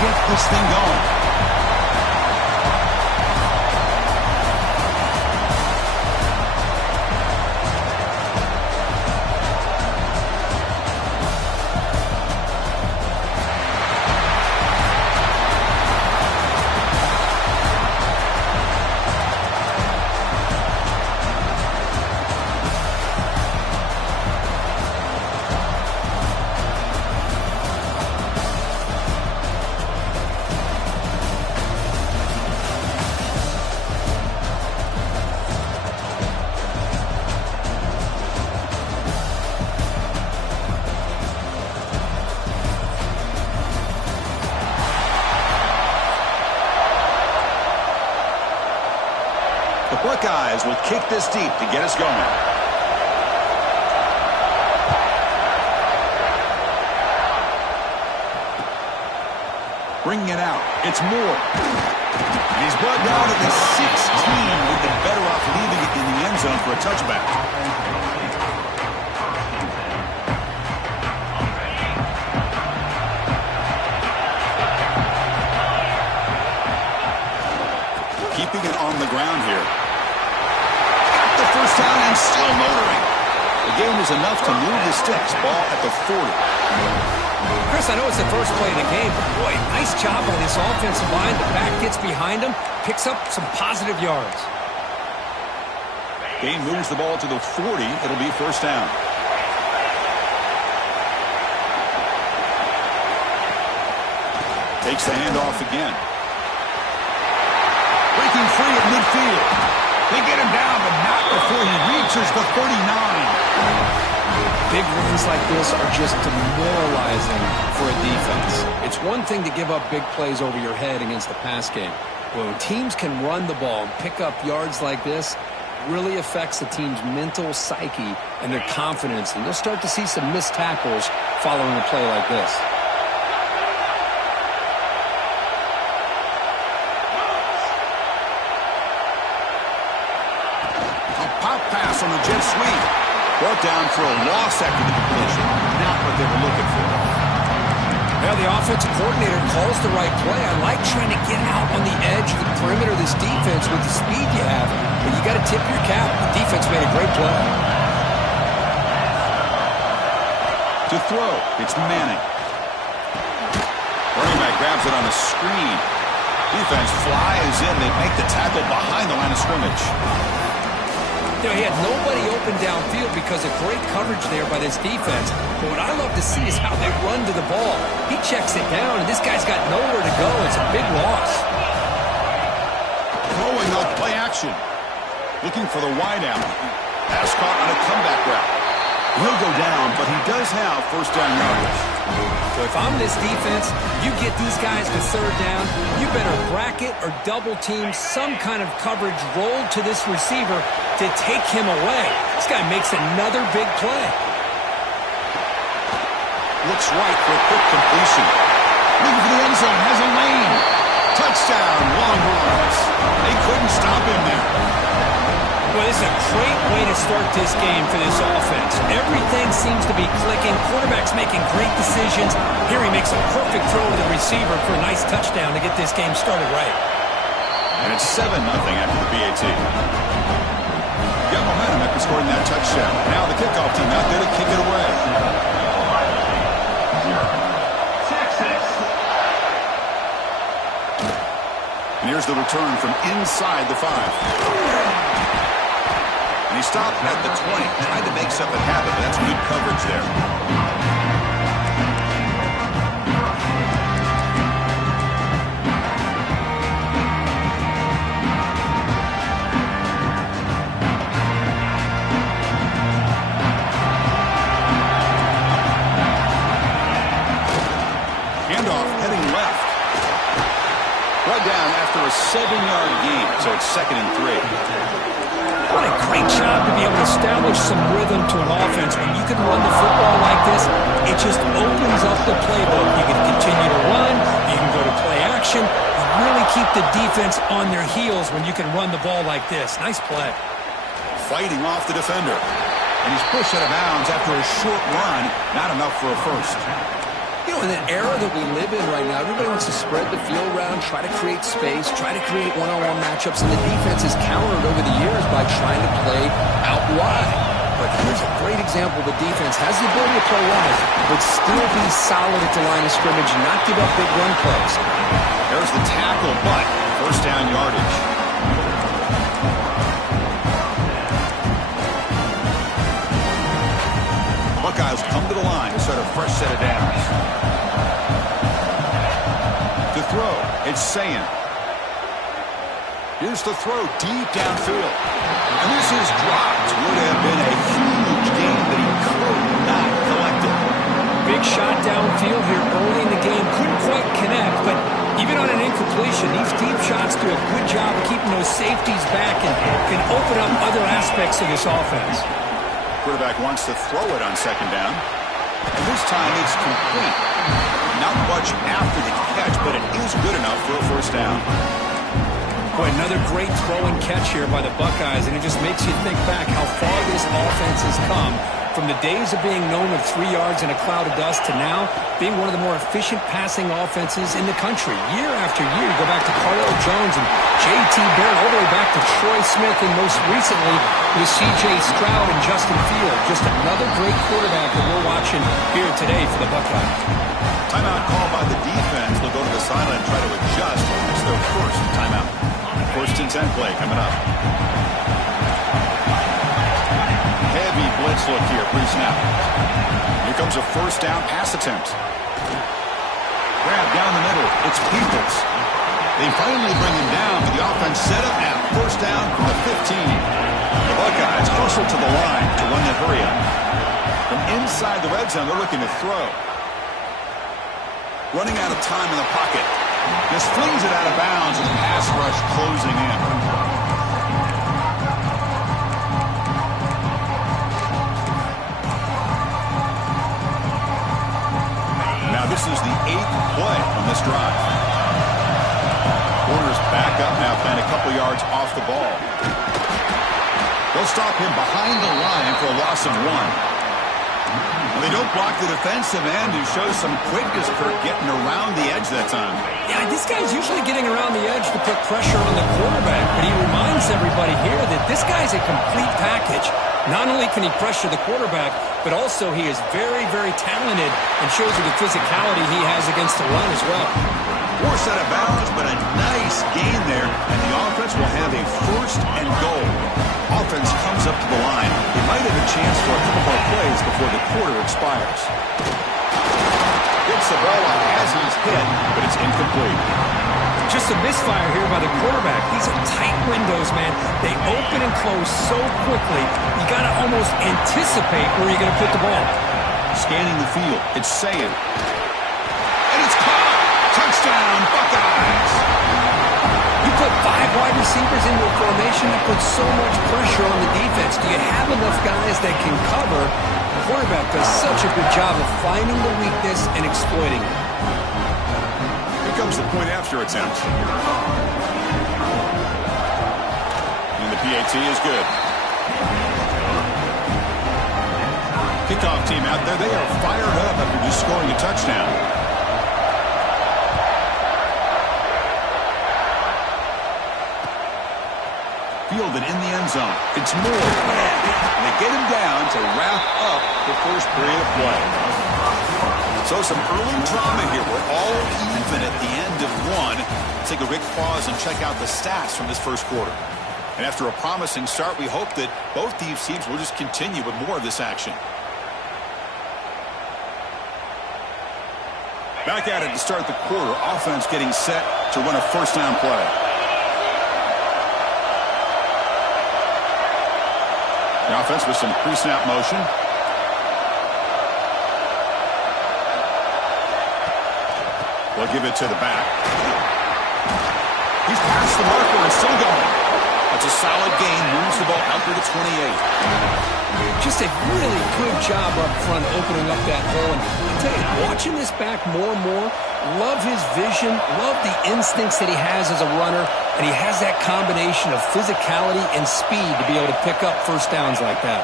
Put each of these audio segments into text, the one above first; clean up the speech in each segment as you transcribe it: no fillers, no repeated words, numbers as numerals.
get this thing going. The Buckeyes will kick this deep to get us going. Bringing it out. It's Moore. And he's brought down to the 16. Would be better off leaving it in the end zone for a touchback. Keeping it on the ground here. Got the first down and still motoring. The game is enough to move the sticks. Ball at the 40. Chris, I know it's the first play of the game, but boy, nice job by this offensive line. The back gets behind him, picks up some positive yards. Game moves the ball to the 40. It'll be first down. Takes the handoff again. Breaking free at midfield. They get him down, but not before he reaches the 39. Big runs like this are just demoralizing for a defense. It's one thing to give up big plays over your head against the pass game. But when teams can run the ball and pick up yards like this, it really affects the team's mental psyche and their confidence. And you'll start to see some missed tackles following a play like this. Pass on the jet sweep. Brought down for a loss after the completion. Not what they were looking for. Well, the offensive coordinator calls the right play. I like trying to get out on the edge of the perimeter of this defense with the speed you have. But you got to tip your cap. The defense made a great play. To throw, it's Manning. Running back grabs it on a screen. Defense flies in. They make the tackle behind the line of scrimmage. You know, he had nobody open downfield because of great coverage there by this defense. But what I love to see is how they run to the ball. He checks it down, and this guy's got nowhere to go. It's a big loss. Throwing off play action. Looking for the wideout. Pass caught on a comeback route. He'll go down, but he does have first down yardage. So if I'm this defense, you get these guys to third down, you better bracket or double team some kind of coverage rolled to this receiver to take him away. This guy makes another big play. Looks right for a quick completion. Looking for the end zone, has a lane. Touchdown, Longhorns. They couldn't stop him there. Well, this is a great way to start this game for this offense. Everything seems to be clicking. Quarterback's making great decisions. Here he makes a perfect throw to the receiver for a nice touchdown to get this game started right. And it's 7-0 after the PAT. Got momentum after scoring that touchdown. Now the kickoff team out there to kick it away. And here's the return from inside the 5. And he stopped at the 20, tried to make something happen, but that's good coverage there. Handoff heading left. Brought down after a 7-yard gain, so it's 2nd and 3. What a great job to be able to establish some rhythm to an offense. When you can run the football like this, it just opens up the playbook. You can continue to run. You can go to play action. You really keep the defense on their heels when you can run the ball like this. Nice play. Fighting off the defender. And he's pushed out of bounds after a short run. Not enough for a first. You know, in the era that we live in right now, everybody wants to spread the field around, try to create space, try to create one-on-one matchups, and the defense has countered over the years by trying to play out wide. But here's a great example. The defense has the ability to play wide, but still be solid at the line of scrimmage and not give up big run plays. There's the tackle, but first down yardage. Buckeyes come to the line to start a fresh set of downs. To throw, it's Sayin. Here's the throw deep downfield. And this is dropped. Would have been a huge gain, but he could not collect it. Big shot downfield here early in the game. Couldn't quite connect, but even on an incompletion, these deep shots do a good job of keeping those safeties back and can open up other aspects of this offense. Quarterback wants to throw it on second down. And this time it's complete. Not much after the catch, but it is good enough for a first down. Boy, another great throw and catch here by the Buckeyes, and it just makes you think back how far this offense has come from the days of being known with 3 yards in a cloud of dust to now being one of the more efficient passing offenses in the country. Year after year, you go back to Cardale Jones and J.T. Barrett, all the way back to Troy Smith, and most recently with C.J. Stroud and Justin Fields. Just another great quarterback that we're watching here today for the Buckeyes. Timeout called by the defense. They'll go to the sideline and try to adjust. It's their first timeout. First and 10 play coming up. Heavy blitz look here, pre-snap. Here comes a first down pass attempt. Grab down the middle. It's Peoples. They finally bring him down, but the offense set up now. First down from the 15. The Buckeyes hustle to the line to run that hurry up. From inside the red zone, they're looking to throw. Running out of time in the pocket. Just flings it out of bounds with the pass rush closing in. Now this is the 8th play on this drive. Corners back up now, playing a couple yards off the ball. They'll stop him behind the line for a loss of 1. They don't block the defensive end, who shows some quickness for getting around the edge that time. Yeah, this guy's usually getting around the edge to put pressure on the quarterback, but he reminds everybody here that this guy's a complete package. Not only can he pressure the quarterback, but also he is very, very talented and shows you the physicality he has against the run as well. Poor set of balance, but a nice gain there, and the offense will have a first and goal. Offense comes up to the line. They might have a chance for a couple more plays before the quarter expires. Gets the ball out as he's hit, but it's incomplete. Just a misfire here by the quarterback. These are tight windows, man. They open and close so quickly, you got to almost anticipate where you're going to put the ball. Scanning the field, it's Sayin. And it's caught! Touchdown, Buckeyes! You put 5 wide receivers into a formation, that puts so much pressure on the defense. Do you have enough guys that can cover? The quarterback does such a good job of finding the weakness and exploiting it. Here comes the point after attempt. And the PAT is good. Kickoff team out there, they are fired up after just scoring a touchdown. Fielded in the end zone. It's Moore. And they get him down to wrap up the first period of play. So some early drama here. We're all even at the end of one. Let's take a quick pause and check out the stats from this first quarter. And after a promising start, we hope that both these teams will just continue with more of this action. Back at it to start the quarter. Offense getting set to run a first down play. The offense with some pre-snap motion. They'll give it to the back. He's past the marker and still going. That's a solid gain. Moves the ball out to the 28. Just a really good job up front opening up that hole. And I'll tell you, watching this back more and more, love his vision, love the instincts that he has as a runner, and he has that combination of physicality and speed to be able to pick up first downs like that.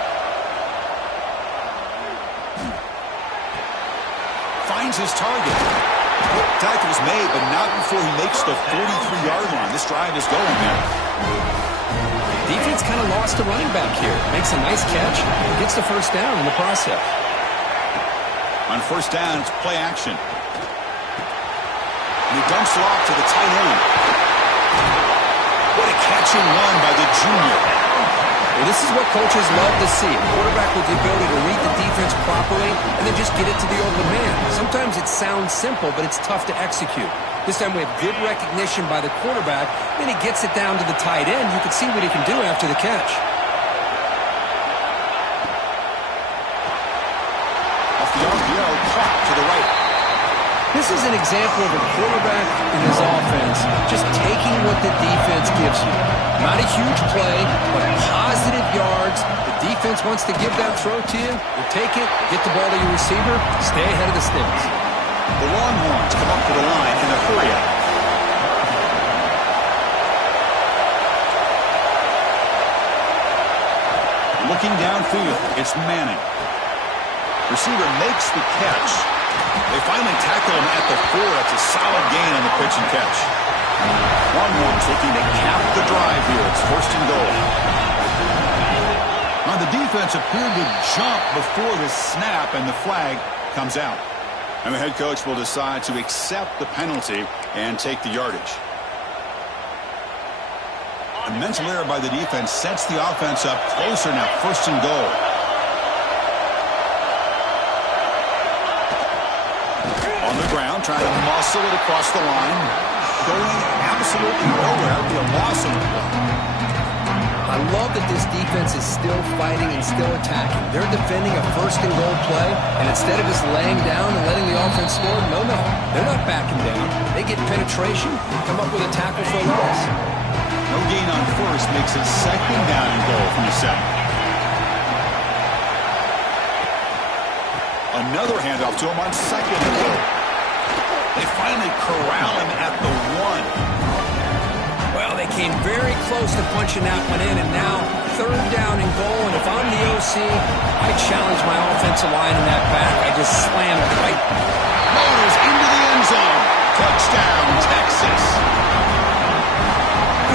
finds his target. Tackle's made, but not before he makes the 43-yard line. This drive is going there. Defense kind of lost a running back here. Makes a nice catch and gets the first down in the process. On first down, it's play action. And he dumps it off to the tight end. What a catching run by the junior. Well, this is what coaches love to see. A quarterback with the ability to read the defense properly and then just get it to the open man. Sometimes it sounds simple, but it's tough to execute. This time we have good recognition by the quarterback. Then he gets it down to the tight end. You can see what he can do after the catch. Off the RPO, caught to the right. This is an example of a quarterback in his offense just taking what the defense gives you. Not a huge play, but positive yards. The defense wants to give that throw to you. You take it, get the ball to your receiver, stay ahead of the sticks. The Longhorns come up to the line in a hurry-up. Looking downfield, it's Manning. Receiver makes the catch. They finally tackle him at the 4. It's a solid gain on the pitch and catch. Longhorns looking to cap the drive here. It's first and goal. Now the defense appeared to jump before the snap, and the flag comes out. And the head coach will decide to accept the penalty and take the yardage. A mental error by the defense sets the offense up closer now. First and goal. On the ground, trying to muscle it across the line. Going absolutely nowhere. It'll be a loss of the play. I love that this defense is still fighting and still attacking. They're defending a first and goal play, and instead of just laying down and letting the offense score, no, they're not backing down. They get penetration and come up with a tackle for a loss. No gain on first makes it second down and goal from the 7. Another handoff to him on second and goal. They finally corral him at the 1. Well, they came very close to punching that one in, and now third down and goal. And if I'm the OC, I challenge my offensive line in that back. I just slam it right. Motors into the end zone. Touchdown, Texas.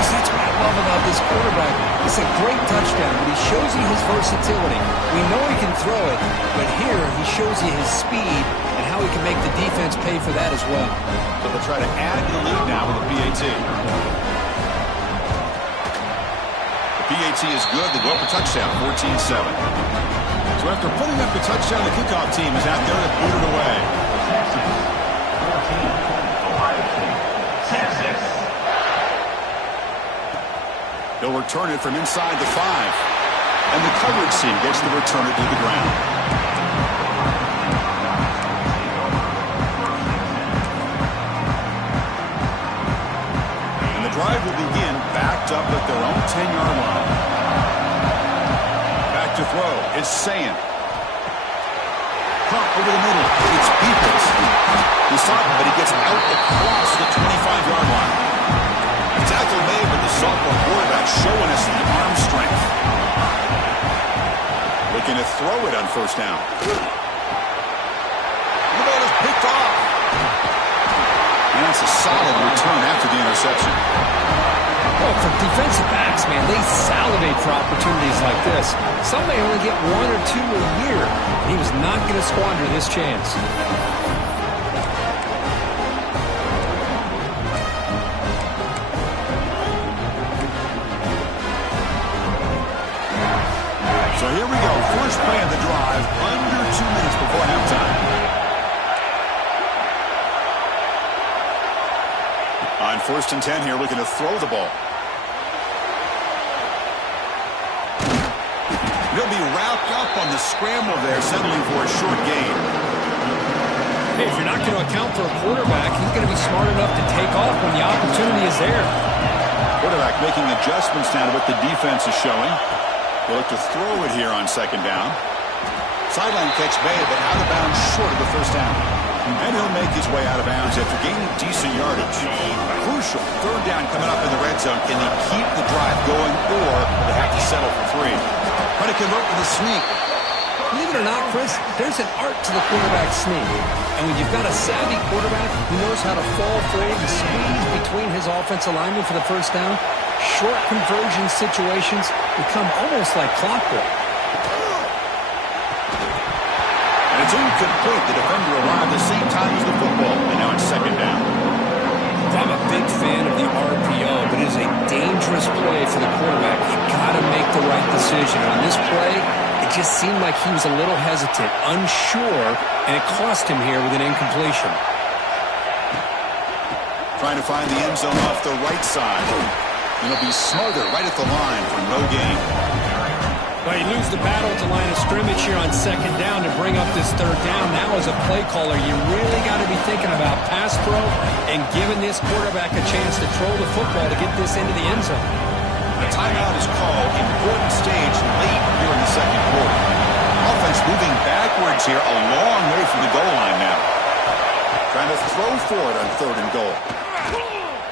That's what I love about this quarterback. It's a great touchdown, but he shows you his versatility. We know he can throw it, but here he shows you his speed and how he can make the defense pay for that as well. So they'll try to add to the lead now with a PAT. The PAT is good. They go up a touchdown, 14-7. So after putting up the touchdown, the kickoff team is out there to boot it away. They'll return it from inside the 5. And the coverage team gets the returner to the ground. And the drive will begin backed up at their own 10-yard line. Back to throw. It's Sayin. Pump over the middle. It's Beeples. He saw it, but he gets out across the 25-yard line. Tackle made, but the sophomore quarterback showing us the arm strength. Looking to throw it on first down. The ball is picked off. And that's a solid return after the interception. Well, for defensive backs, man, they salivate for opportunities like this. Some may only get 1 or 2 a year. He was not going to squander this chance. So here we go. First play of the drive, under 2 minutes before halftime. On first and 10 here, looking to throw the ball. They'll be wrapped up on the scramble there, settling for a short gain. Hey, if you're not going to account for a quarterback, he's going to be smart enough to take off when the opportunity is there. Quarterback making adjustments now to what the defense is showing. They'll look to throw it here on second down. Sideline catch made, but out of bounds short of the first down. And he'll make his way out of bounds after gaining decent yardage. Crucial third down coming up in the red zone. Can they keep the drive going, or they have to settle for 3? Try to convert with a sneak. Believe it or not, Chris, there's an art to the quarterback sneak. And when you've got a savvy quarterback who knows how to fall forward and squeeze between his offensive linemen for the first down, short conversion situations become almost like clockwork. And it's incomplete. The defender arrived the same time as the football, and now it's second down. I'm a big fan of the RPO, but it is a dangerous play for the quarterback. You've got to make the right decision. On this play, it just seemed like he was a little hesitant, unsure, and it cost him here with an incompletion. Trying to find the end zone off the right side. And he'll be smothered right at the line for no gain. Well, you lose the battle at the line of scrimmage here on second down to bring up this third down. Now as a play caller, you really got to be thinking about pass pro and giving this quarterback a chance to throw the football to get this into the end zone. A timeout is called. Important stage late here in the second quarter. Offense moving backwards here a long way from the goal line now. Trying to throw for it on third and goal.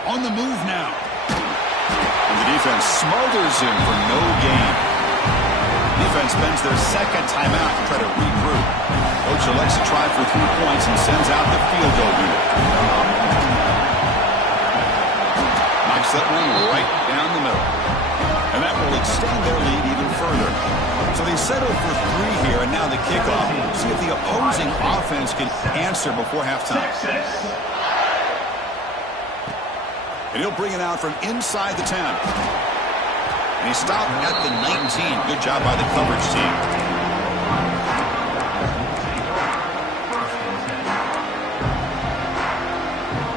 On the move now. And the defense smothers him for no gain. Defense spends their second timeout to try to regroup. Coach elects to try for 3 points and sends out the field goal unit. Knocks that one right down the middle. And that will extend their lead even further. So they settle for 3 here, and now the kickoff. See if the opposing offense can answer before halftime. And he'll bring it out from inside the 10. And he stopped at the 19. Good job by the coverage team.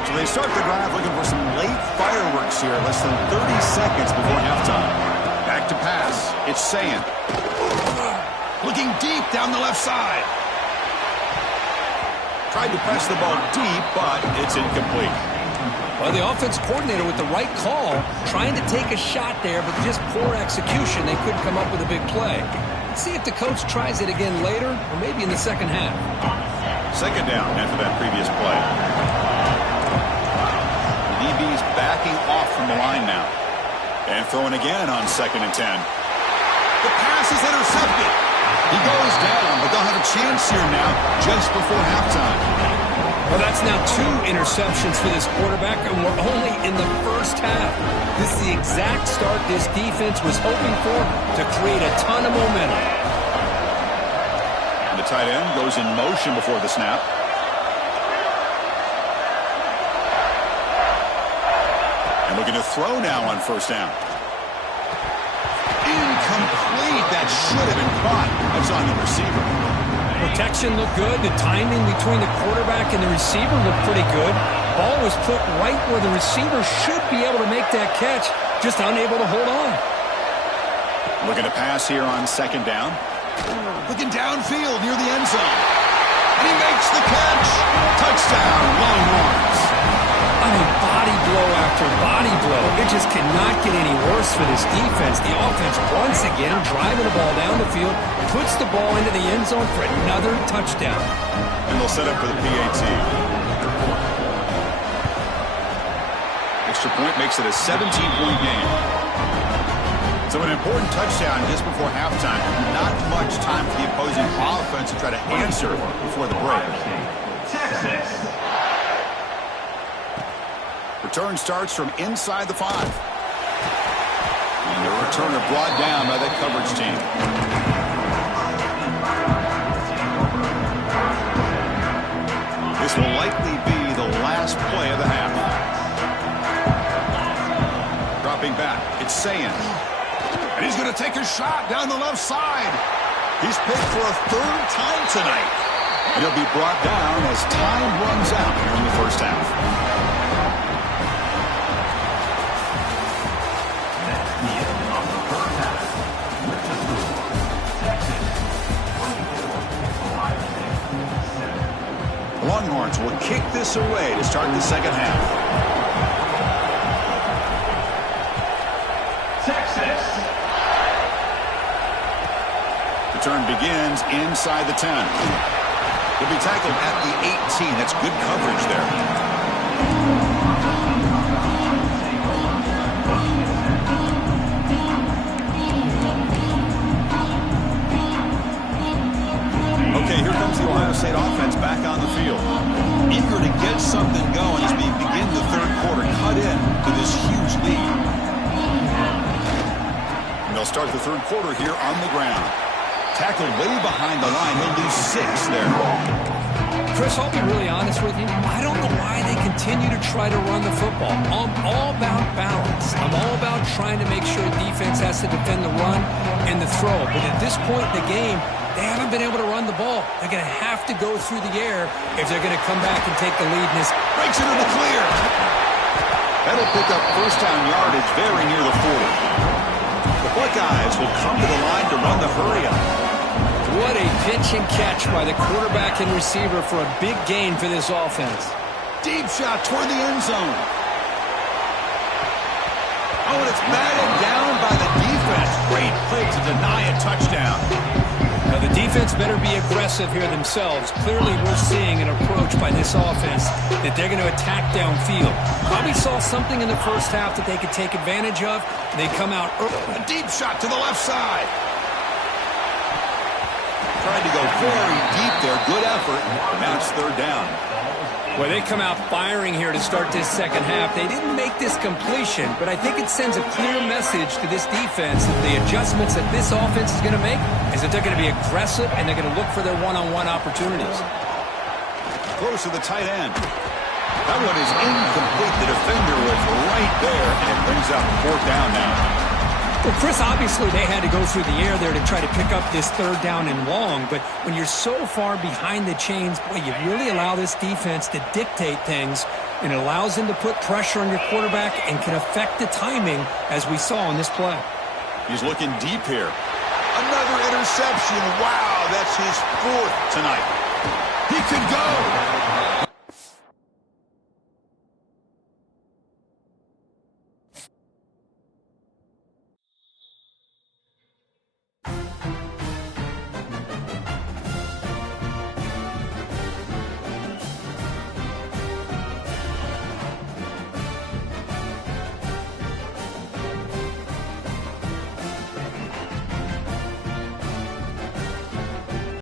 So they start the drive looking for some late fireworks here, less than 30 seconds before halftime. Back to pass. It's Sayin. Looking deep down the left side. Tried to press the ball deep, but it's incomplete. Well, the offense coordinator with the right call, trying to take a shot there, but just poor execution. They couldn't come up with a big play. Let's see if the coach tries it again later, or maybe in the second half. Second down after that previous play. The DB's backing off from the line now. And throwing again on 2nd and 10. The pass is intercepted. He goes down, but they'll have a chance here now just before halftime. Well, that's now 2 interceptions for this quarterback, and we're only in the first half. This is the exact start this defense was hoping for to create a ton of momentum. And the tight end goes in motion before the snap. And looking to throw now on first down. Incomplete. That should have been caught. That's on the receiver. Protection looked good. The timing between the quarterback and the receiver looked pretty good. Ball was put right where the receiver should be able to make that catch, just unable to hold on. Looking to pass here on second down. Looking downfield near the end zone. And he makes the catch. Touchdown, Longhorns. I mean, body blow after body blow. It just cannot get any worse for this defense. The offense, once again, driving the ball down the field, puts the ball into the end zone for another touchdown. And they'll set up for the PAT. Extra point makes it a 17-point game. So an important touchdown just before halftime. Not much time for the opposing offense to try to answer before the break. Texas. Return starts from inside the 5. And the returner brought down by that coverage team. This will likely be the last play of the half. Dropping back, it's Sayin. And he's going to take a shot down the left side. He's picked for a 3rd time tonight. And he'll be brought down as time runs out here in the first half. Longhorns will kick this away to start the second half. Texas. The turn begins inside the 10. He'll be tackled at the 18. That's good coverage there. start the third quarter here on the ground. Tackled way behind the line. He'll lose 6 there. Chris, I'll be really honest with you. I don't know why they continue to try to run the football. I'm all about balance. I'm all about trying to make sure defense has to defend the run and the throw. But at this point in the game, they haven't been able to run the ball. They're going to have to go through the air if they're going to come back and take the lead in this. Breaks into the clear. That'll pick up first down yardage very near the 40. The Buckeyes will come to the line to run the hurry-up. What a pitch and catch by the quarterback and receiver for a big gain for this offense. Deep shot toward the end zone. Oh, and it's batted down by the defense. Great play to deny a touchdown. Now, the defense better be aggressive here themselves. Clearly, we're seeing an approach by this offense that they're going to attack downfield. Probably saw something in the first half that they could take advantage of. They come out early. A deep shot to the left side. Tried to go very deep there. Good effort. Now it's third down. Well, they come out firing here to start this second half. They didn't make this completion, but I think it sends a clear message to this defense that the adjustments that this offense is going to make is that they're going to be aggressive and they're going to look for their one-on-one opportunities. Close to the tight end. That one is incomplete. The defender was right there, and it brings up fourth down now. Well, Chris, obviously they had to go through the air there to try to pick up this third down and long, but when you're so far behind the chains, boy, you really allow this defense to dictate things, and it allows them to put pressure on your quarterback and can affect the timing, as we saw in this play. He's looking deep here. Another interception. Wow, that's his 4th tonight. He could go.